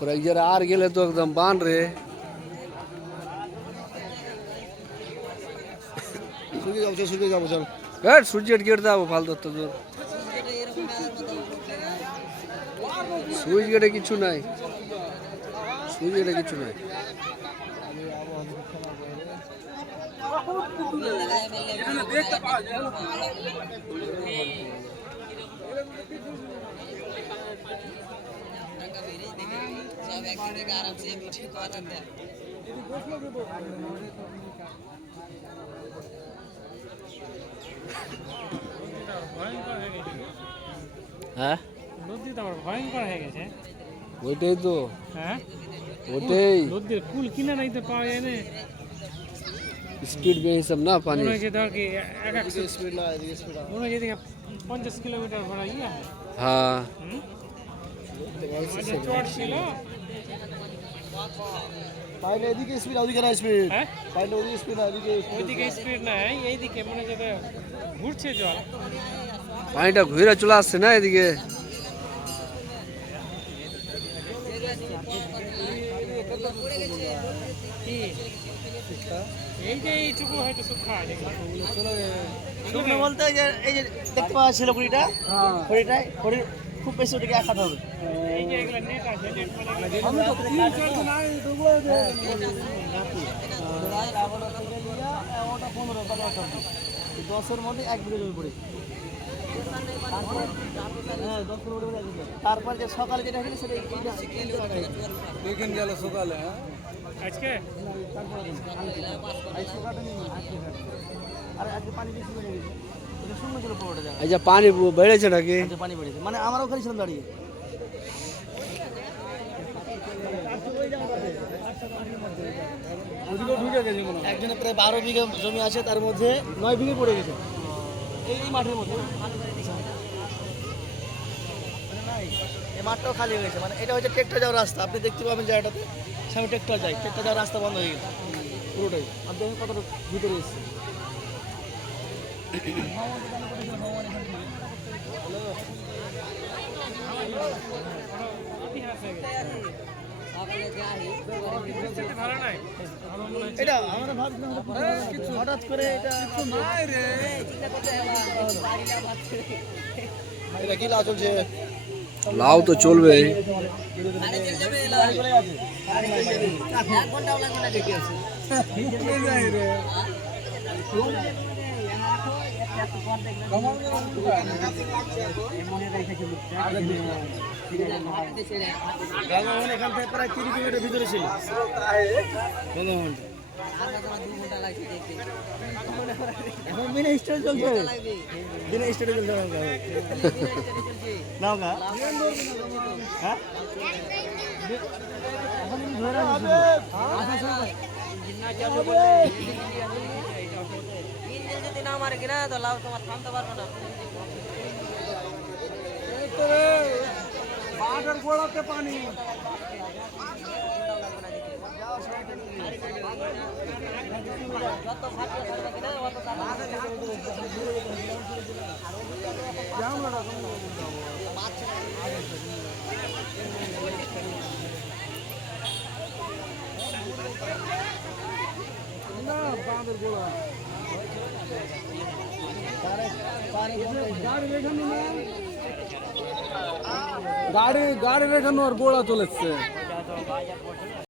और एक जरा आर गेले तो एकदम बांध रे শুকিয়ে যাবো চল হ্যাঁ সূর্যের গেট দাও ফালতু তো জোর সুইচ গেটে কিছু নাই সুইচ গেটে কিছু নাই হ্যাঁ নদী তো আবার ভয়ঙ্কর হয়ে গেছে ওইটাই তো হ্যাঁ ওইটাই নদীর কুল কিনে নাইতে পাওয়া যায় না স্পিড में ही सब ना पानी মনে হচ্ছে ধর কি এক স্পিড না এদিকে স্পিড মনে হচ্ছে এদিকে 50 কিলোমিটার ভাড়া ইয়া हाँ চট ছিল পাইলে এদিকে স্পিড ওদিকে না স্পিড হ্যাঁ পাইলে ওদিকে স্পিড এদিকে ওইদিকে স্পিড নাই এইদিকে মনে হচ্ছে ঘুরছে জল পানিটা ঘুরে চলে আসছে না এদিকে কি এই যে এইটুকু হয়তো শুকা দেখলাম শুকনো বলতে যে এই যে দেখতে পাওয়া ছিল কুড়িটা কুড়িটায় কুড়ি খুব বেশি ওদিকে এক হাত হবে এই যে এগুলা নেট আছে নেট মানে ওটা 10-এর মধ্যে 1 বিঘা জমি পড়ে হ্যাঁ 10-15 মিনিট তারপর যে সকালে যেটা হয়েছিল সেটা দেখেন গেল সকালে হ্যাঁ আজকে আর আজকে পানি বেশি বেড়ে গেছে এটা শূন্য ছিল পুরোটা জায়গা এই যে পানি বেড়েছে নাকি আজকে পানি বেড়েছে মানে আমরা ওখানে ছিলাম দাঁড়িয়ে একজনের প্রায় 12 বিঘা জমি আছে তার মধ্যে 9 বিঘে পড়ে গেছে এই মাঠের মধ্যে এই মাঠটাও খালি হয়ে গেছে মানে এটা হচ্ছে ট্রেক্টর যাওয়ার রাস্তা আপনি দেখতে পাবেন জায়গাটাতে সামনে ট্রেক্টর যায় ট্রেক্টর যাওয়ার রাস্তা বন্ধ হয়ে গেছে পুরোটাই আপনি দেখেন কতটা ভিতরে এসছে ভালো নাই এটা আমরা ভাবছিলাম হঠাৎ করে এটা নাই রে এটা কি লাউ চলছে লাউ তো চলবে এখান থেকে প্রায় 30 কিলোমিটার ভিতরে ছিল এখন বিনা স্টার চলছে বিনা স্টারে চলছে নাও গা হ্যাঁ এখন ধরে যদি না মারে কিনা তো লাউ তোমার থামতে পারবে না বাটার গোড়াতে পানি যত ফাটিয়ে থাকবে কিনা অত বাঁধের গোড়া গাড়ি রেখানো আর গোড়া চলেছে